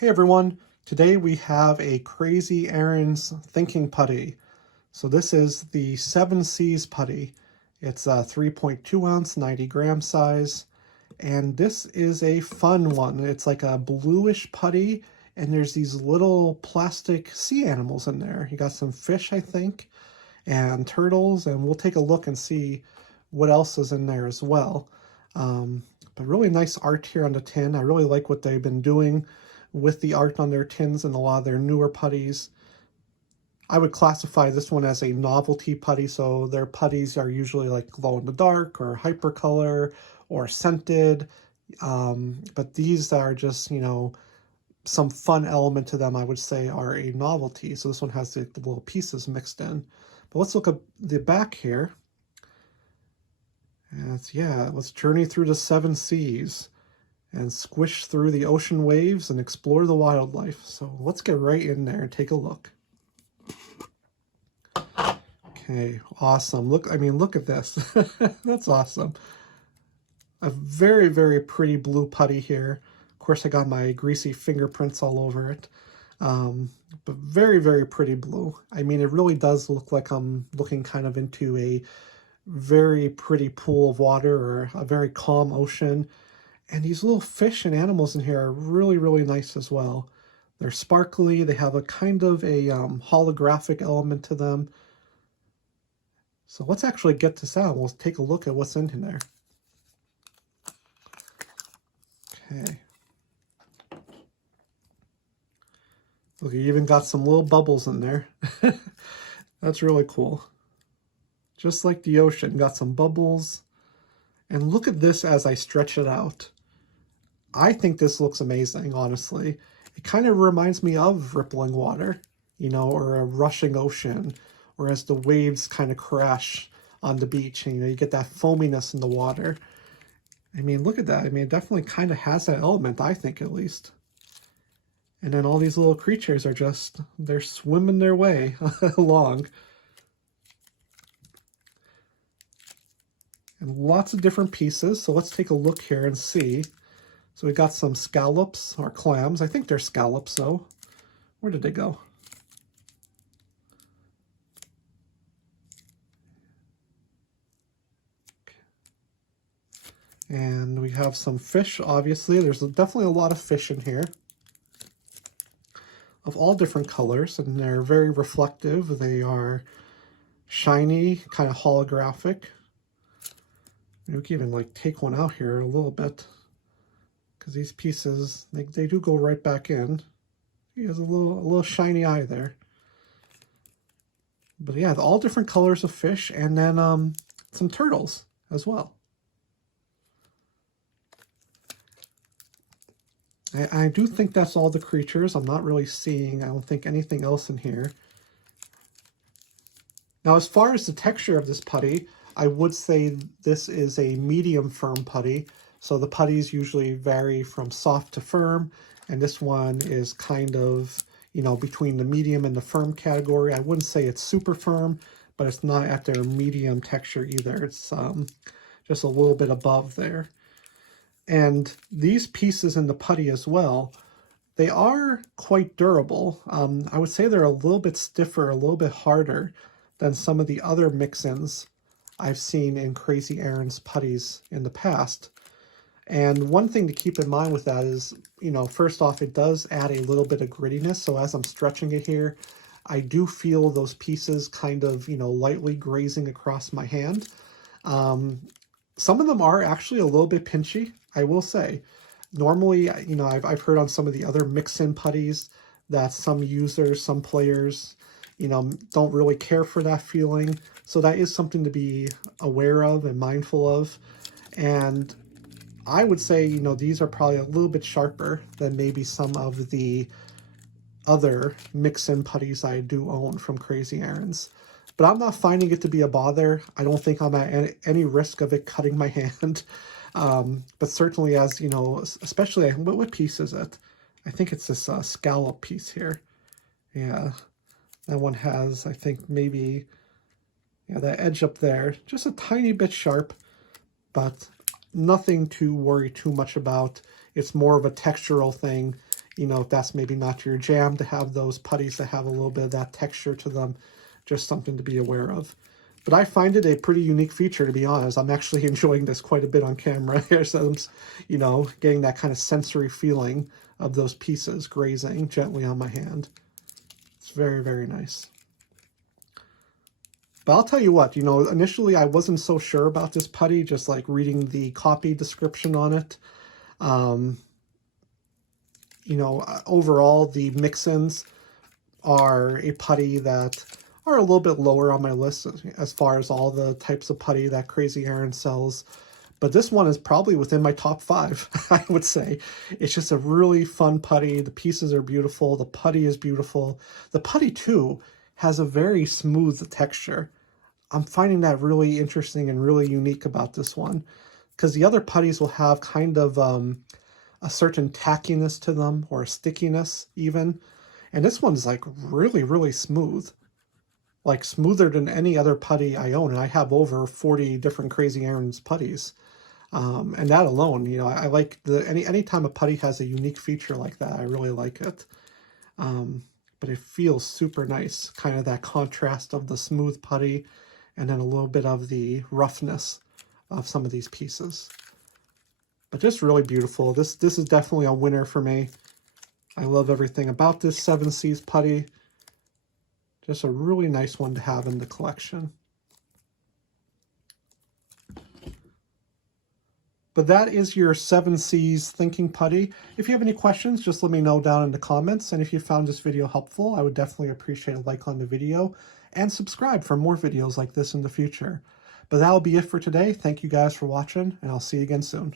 Hey everyone, today we have a Crazy Aaron's Thinking Putty. So this is the 7 Seas Putty. It's a 3.2 ounce, 90 gram size. And this is a fun one. It's like a bluish putty and there's these little plastic sea animals in there. You got some fish, I think, and turtles, and we'll take a look and see what else is in there as well. But really nice art here on the tin. I really like what they've been doing with the art on their tins and a lot of their newer putties. I would classify this one as a novelty putty, so their putties are usually like glow in the dark or hypercolor or scented. But these are just, some fun element to them, I would say, are a novelty. So this one has the little pieces mixed in. But let's look at the back here. And let's journey through the 7 seas and squish through the ocean waves and explore the wildlife. So let's get right in there and take a look. Okay, awesome. Look at this. That's awesome. A very, very pretty blue putty here. Of course, I got my greasy fingerprints all over it. But very, very pretty blue. I mean, it really does look like I'm looking kind of into a very pretty pool of water or a very calm ocean. And these little fish and animals in here are really, really nice as well. They're sparkly. They have a kind of a holographic element to them. So let's actually get this out. We'll take a look at what's in there. Okay. Look, you even got some little bubbles in there. That's really cool. Just like the ocean, got some bubbles. And look at this as I stretch it out. I think this looks amazing, honestly. It kind of reminds me of rippling water, or a rushing ocean, or as the waves kind of crash on the beach, and you get that foaminess in the water. I mean, look at that. I mean, it definitely kind of has that element, I think, at least. And then all these little creatures are they're swimming their way along. And lots of different pieces, so let's take a look here and see. So we got some scallops or clams. I think they're scallops, though. Where did they go? And we have some fish, obviously. There's definitely a lot of fish in here of all different colors, and they're very reflective. They are shiny, kind of holographic. We can even take one out here a little bit, because these pieces, they do go right back in. He has a little shiny eye there. But yeah, all different colors of fish, and then some turtles as well. I do think that's all the creatures. I'm not really seeing, I don't think, anything else in here. Now, as far as the texture of this putty, I would say this is a medium firm putty. So the putties usually vary from soft to firm, and this one is kind of, between the medium and the firm category. I wouldn't say it's super firm, but it's not at their medium texture either. It's just a little bit above there. And these pieces in the putty as well, they are quite durable. I would say they're a little bit stiffer, a little bit harder than some of the other mix-ins I've seen in Crazy Aaron's putties in the past. And one thing to keep in mind with that is, first off, it does add a little bit of grittiness. So as I'm stretching it here, I do feel those pieces kind of, lightly grazing across my hand. Some of them are actually a little bit pinchy, I will say. Normally, I've heard on some of the other mix-in putties that some users, some players, don't really care for that feeling. So that is something to be aware of and mindful of. And I would say, these are probably a little bit sharper than maybe some of the other mix-in putties I do own from Crazy Aaron's. But I'm not finding it to be a bother. I don't think I'm at any risk of it cutting my hand. But certainly as, especially, what piece is it? I think it's this scallop piece here. Yeah, that one has, I think, maybe, that edge up there. Just a tiny bit sharp, but nothing to worry too much about. It's more of a textural thing, you know, if that's maybe not your jam to have those putties that have a little bit of that texture to them, just something to be aware of. But I find it a pretty unique feature, to be honest. I'm actually enjoying this quite a bit on camera here, so I'm, you know, getting that kind of sensory feeling of those pieces grazing gently on my hand. It's very, very nice. But I'll tell you what, you know, initially I wasn't so sure about this putty, just like reading the copy description on it. You know, overall, the mix-ins are a putty that are a little bit lower on my list as far as all the types of putty that Crazy Aaron sells. But this one is probably within my top 5, I would say. It's just a really fun putty. The pieces are beautiful. The putty is beautiful. The putty, too, has a very smooth texture. I'm finding that really interesting and really unique about this one, because the other putties will have kind of a certain tackiness to them, or a stickiness even. And this one's like really, really smooth. Like smoother than any other putty I own. And I have over 40 different Crazy Aaron's putties. And that alone, you know, I like anytime a putty has a unique feature like that, I really like it. But it feels super nice, kind of that contrast of the smooth putty and then a little bit of the roughness of some of these pieces. But just really beautiful. This is definitely a winner for me. I love everything about this 7 Seas putty. Just a really nice one to have in the collection. But that is your 7 Seas Thinking Putty. If you have any questions, just let me know down in the comments. And if you found this video helpful, I would definitely appreciate a like on the video and subscribe for more videos like this in the future. But that'll be it for today. Thank you guys for watching, and I'll see you again soon.